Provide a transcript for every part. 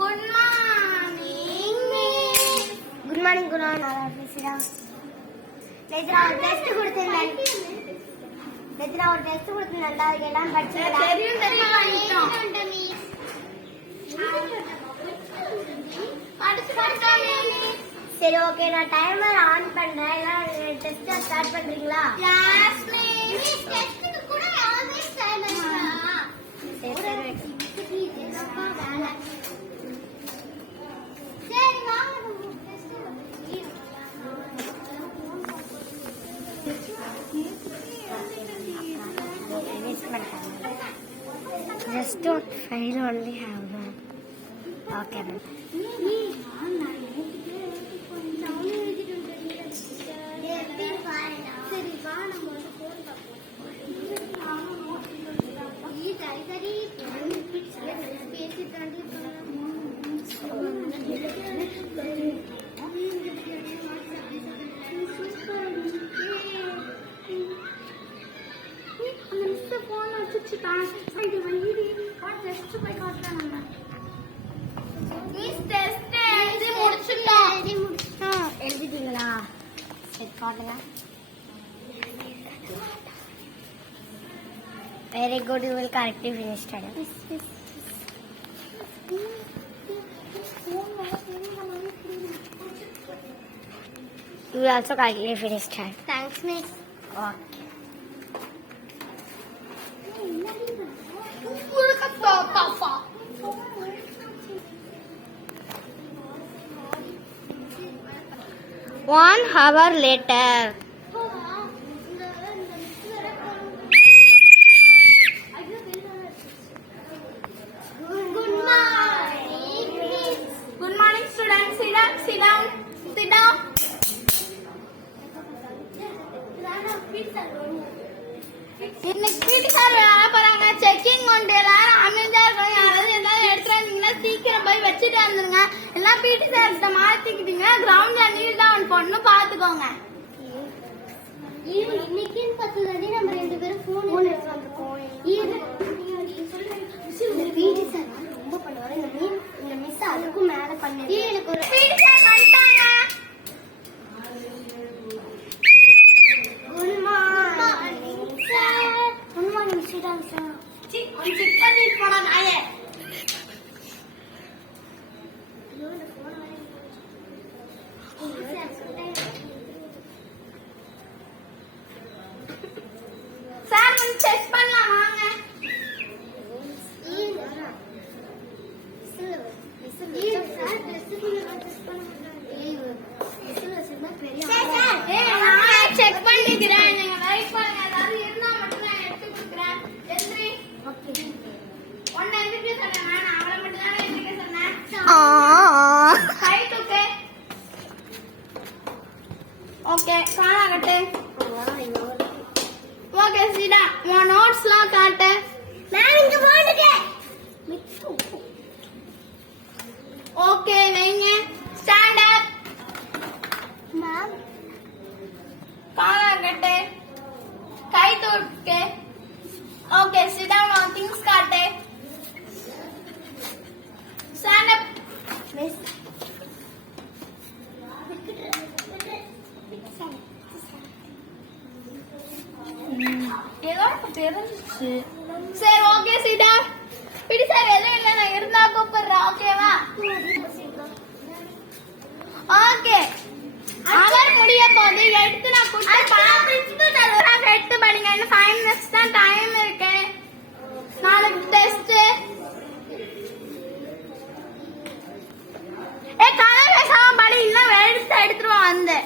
Good morning. Good morning Guna. நல்லா பேசுறா. நேத்து நான் ஒரு டெஸ்ட் கொடுத்திருந்தேன். அதுக்கு எல்லாம் படிச்சீங்களா? தெரியும் சரி ஓகே, நான் டைமர் ஆன் பண்றேன். எல்லாம் டெஸ்ட் ஸ்டார்ட் பண்றீங்களா? Just don't fail, only have that. Okay. எழுதிட்டீங்களா? சரி பாருங்க. Very good, you will correctly finish study. You will also correctly finish study. Thanks, miss. Okay. One hour later. Good morning, students. Sit down. இன்னைக்கு PT sir வேலை போறாங்க. Checking உண்டு. எல்லாரும் அமைதியா இருக்கணும். யாராவது ஏதாவது எடுத்துட்டு வந்தீங்கன்னா சீக்கிரம் போய் வச்சுட்டு வந்துருங்க. எல்லாம் பீட்டி சார் கிட்ட மாத்திக்கிட்டீங்க. கிரவுண்ட்ல நீல் டவுன் பண்ணணும், பாத்துக்கோங்க. இன்னைக்குன்னு பார்த்தது நம்ம 2 பேரும் போன் எடுத்து வந்திருக்கோம். பீட்டி சார் ரொம்ப பண்ணுவாரு. இந்த மிஸ் அதுக்கும் மேல பண்ணி எனக்கு ஒரு பீட்டி சார் வந்துட்டாங்க. செக் பண்ணிக்கிறேன். நீங்க வெயிட் பண்ணுங்க. ஏதாவது இருந்தா மட்டும் நான் எடுத்து கொடுக்குறேன். எந்திரி. ஒன்னு எந்திரிக்க சொன்னேன். நான் அவளை மட்டும் தானே எந்திரிக்க சொன்னேன். கை தூக்கு. ஓகே, காணாகட்டு. ஓகே சீடா, உன் நோட்ஸ்லாம் காட்டு. நான் இங்க போட்டுட்டேன். ஓகே வைங்க. Stand up. மேம் காணாகட்டு. கை தூக்கு. Okay sit down. On things காட்டு. Stand up. மிஸ் ஏதோ தெரிஞ்சிச்சு. சரி ஓகே சீதா. பிடி சார் எதுவும் இல்லை, நான் இருந்தா கூப்பிடுறேன். ஓகேவா? ஓகே. அவர் முடிய போது எடுத்து நான் கொடுத்து பிரின்சிபல் சார் எடுத்து படிங்க. இன்னும் 5 minutes தான் டைம் இருக்கு. நாளைக்கு டெஸ்ட். கலர் பேசாம படி. இன்னும் எடுத்துருவோம் வந்து.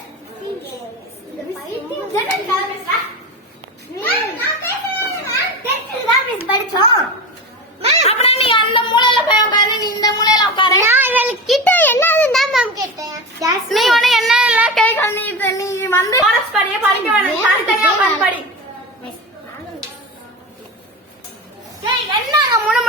அப்புறம் நீ அந்த மூலையில போய் உட்காரு, நீ இந்த மூலையில உட்காரு. நான் இவளுக்கு கிட்ட என்னதுதான் மேம் கேட்டேன். நீ உன என்ன எல்லாம் கேட்க. நீ வந்து ஃபாரஸ்ட் படியே படிக்க வேணும். தனித்தனியா படி. என்னங்க முழு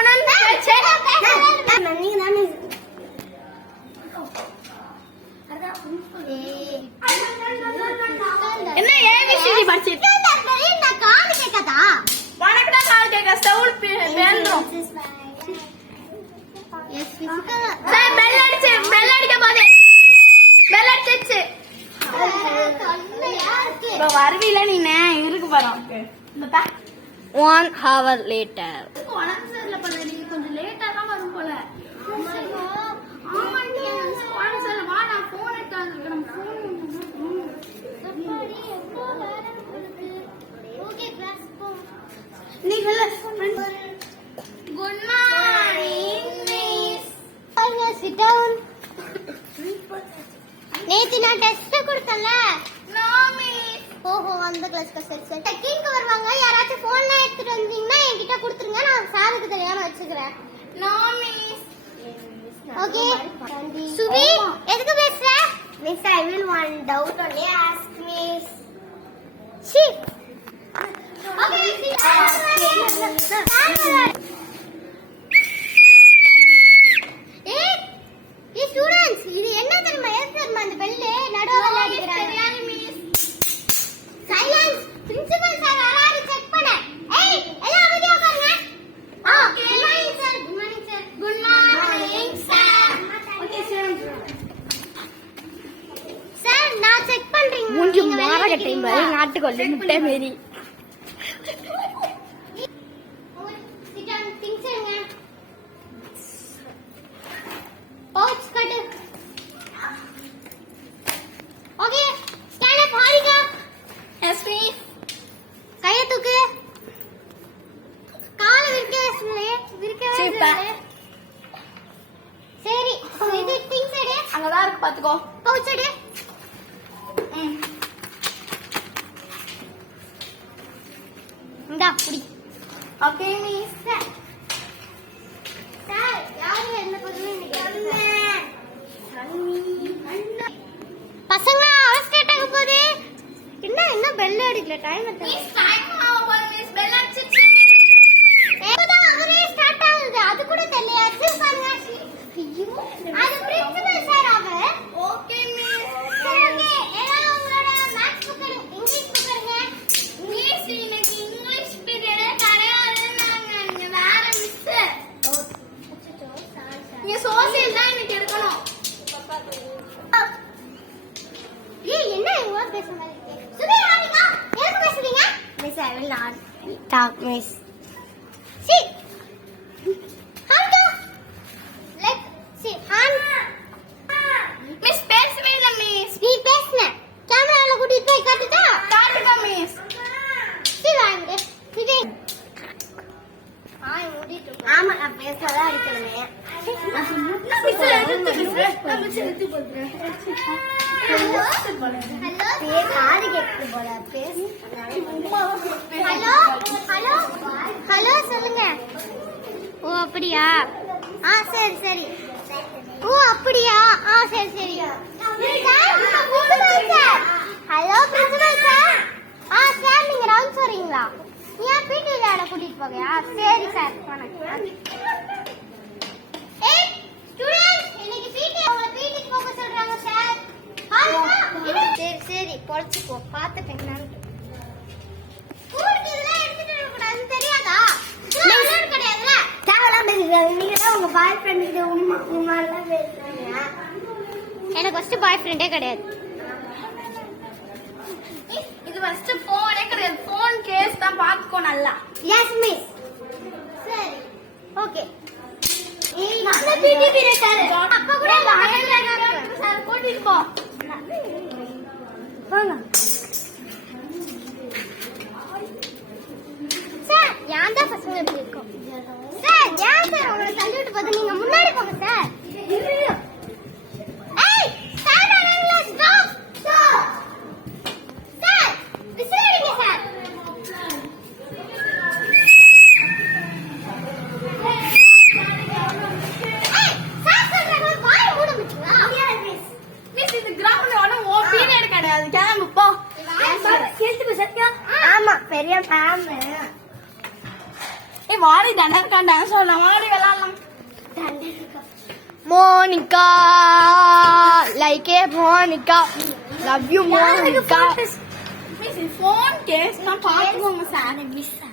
சார் பெல் அடிச்சு பெல் அடிக்க போதே பெல் அடிச்சிச்சு இப்ப வருவீல நீனே இருக்கு போறோம் 1 hour later. உடம்பு சரியில்லை போல நீங்க கொஞ்சம் லேட்டா தான் வரும் போல ஆமா நீ உடம்பு சரியில்லை வா நான் போன் எடுத்து வந்துருக்கேன் நம்ம போன் நீங்க good morning miss Sit down. நேத்து நான் டெஸ்ட் கொடுத்தல. நோ மிஸ் ஓஹோ அந்த கிளாஸ்க்கு சரி. செகண்ட்க்கு வருவாங்க. யாராச்சும் போன்ல எடுத்துட்டு வந்தீங்கன்னா என்கிட்ட கொடுத்துருங்க. நான் சாருக்கு தெரியாம வச்சுக்கிறேன். No miss okay. சுவி எதுக்கு பேசுற? Miss I will one doubt only ask miss. சி. ஓகே ஸ்டூடண்ட்ஸ் இது என்ன தெரியுமா ஏன் அந்த பெல்ல நடுவுல அடிக்குறாங்க சைலன்ஸ் பிரின்சிபல் சார் வராரு செக் பண்ண ஏய் எல்லாம் அமைதியா உட்காருங்க okay good morning sir good morning sir good morning sir okay sir sir நான் செக் பண்றீங்க மூஞ்சி மாரக டைம் வரை நாட்டுக்கொள்ளு முட்டை மேரி சிட் டவுன் திங்ஸ் எடுங்க பவுச் கட்டு okay stand up Harika yes miss கைய தூக்கு கால விரிக்கவே சூப்பர். சரி இது திங்ஸ் எடு அங்கதான் இருக்கு பாத்துக்கோ பவுச் எடு இந்தா புடி ஓகே மிஸ் சார் யாரு என்ன பண்ணுவீங்க பசங்களா அவஸ்டேட் ஆக போகுது என்ன பெல் அடிக்கல டைம் எத்தனை மிஸ் டைம் ஆகும் மிஸ் பெல் அடிச்சிச்சு ஏதான் அவரே ஸ்டார்ட் ஆகுது அது கூட தெரியல அடிச்சு பாருங்க ஐயோ அது பிரின்சிபல் சார் அவர் ஓகே மிஸ் சரி ஓகே எல்லாம் உங்களோட மேத்ஸ் புக் இங்கிலீஷ் புக் எடுங்க மிஸ் இன்னைக்கு இங்கிலீஷ் பீரியட் கிடையாதுன்னாங்க நீங்க வேற மிஸ் நீங்க சோசியல் தான் இன்னைக்கு எடுக்கணும் ஏய் என்ன இவங்க பேச மாதிரி இருக்கு சுபி ஹாரிகா எதுக்கு பேசுறீங்க miss I will not talk miss சி ஹாரிகா லைக் சி ஹான் மிஸ் பேசவே இல்ல மிஸ் நீ பேசுன கேமரால கூட்டிட்டு போய் காட்டுடா காட்டுங்க மிஸ் சி வாங்க சிடி ஆய் மூடிட்டு ஆமா நான் பேசலாம் இருக்கணுமே மிஸ் எடுத்து மிஸ் நம்ம செலுத்தி போடுறேன் ஹலோ பேர் காது கேக்குது போல பேசு ஹலோ ஹலோ ஹலோ சொல்லுங்க ஓ அப்படியா சரி சரி ஓ அப்படியா சரி சரி sir hello principal sir sir நீங்க ரவுண்ட்ஸ் வரீங்களா ஏன் பிடி விளையாட கூட்டிட்டு போகையா சரி சார் வணக்கம் ஏய் ஸ்டூடண்ட்ஸ் இன்னைக்கு பிடி அவங்க பிடிக்கு போக சொல்றாங்க சார் சரி சரி பொழைச்சுக்கோ பார்த்து பெண்ணான்ட்டு ஸ்கூலுக்கு இதெல்லாம் எடுத்துட்டு வரக்கூடாதுன்னு தெரியாதா இதெல்லாம் கிடையாதுல தேவையெல்லாம் பேசுறாங்க நீங்க தான் உங்க பாய் ஃப்ரெண்ட் கிட்ட உண்மையெல்லாம் பேசுறீங்க எனக்கு ஃபர்ஸ்ட் பாய் ஃப்ரெண்டே கிடையாது இது ஃபர்ஸ்ட் போனே கிடையாது போன் கேஸ் தான் பாத்துக்கோ நல்லா எஸ் மிஸ் சரி ஓகே நல்ல பிடி பீரியட் சார் அப்ப கூட சார் கூட்டிட்டு போ வாங்க சார் ஏன் தான் பசங்க இப்படி இருக்கும் சார் ஏன் சார் உங்களை தள்ளி விட்டு போது நீங்க முன்னாடி போங்க சார் ஏய் சார் வரீங்களா ஸ்டாப் ஸ்டாப் சார் விசில் அடிங்க சார் ஏய் சார் சொல்றாங்க வாய் மூட முடியுமா மிஸ் மிஸ் இது கிரவுண்ட் ஒண்ணு ஓ பீரியட் கிடையாது கிளம்பு போ கேட்டு சரியா ஆமா பெரிய ஃபேம் ஏய் வாடி தண்டக்கா டான்ஸ் ஆடலாம் வாடி விளையாடலாம் Monica, like a Monica, love you Monica. Miss phone case தான் பாத்துக்கோங்க சார் மிஸ் சார்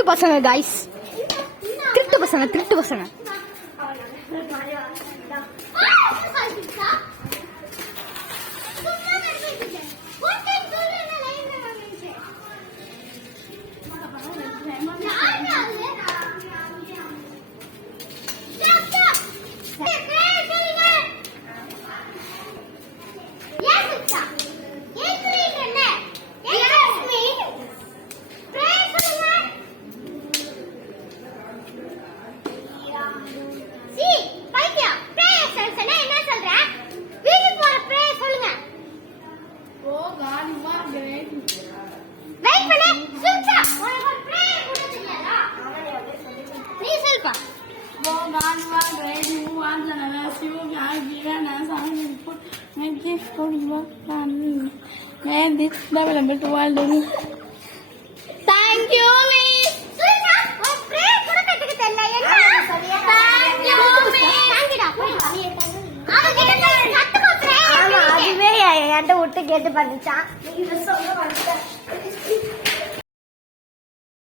திருட்டு பசங்க காய்ஸ், திருட்டு பசங்க, திருட்டு பசங்க. Thank you, miss. அதுவே என்கிட்ட விட்டு கேட்டு பண்ணிச்சான்.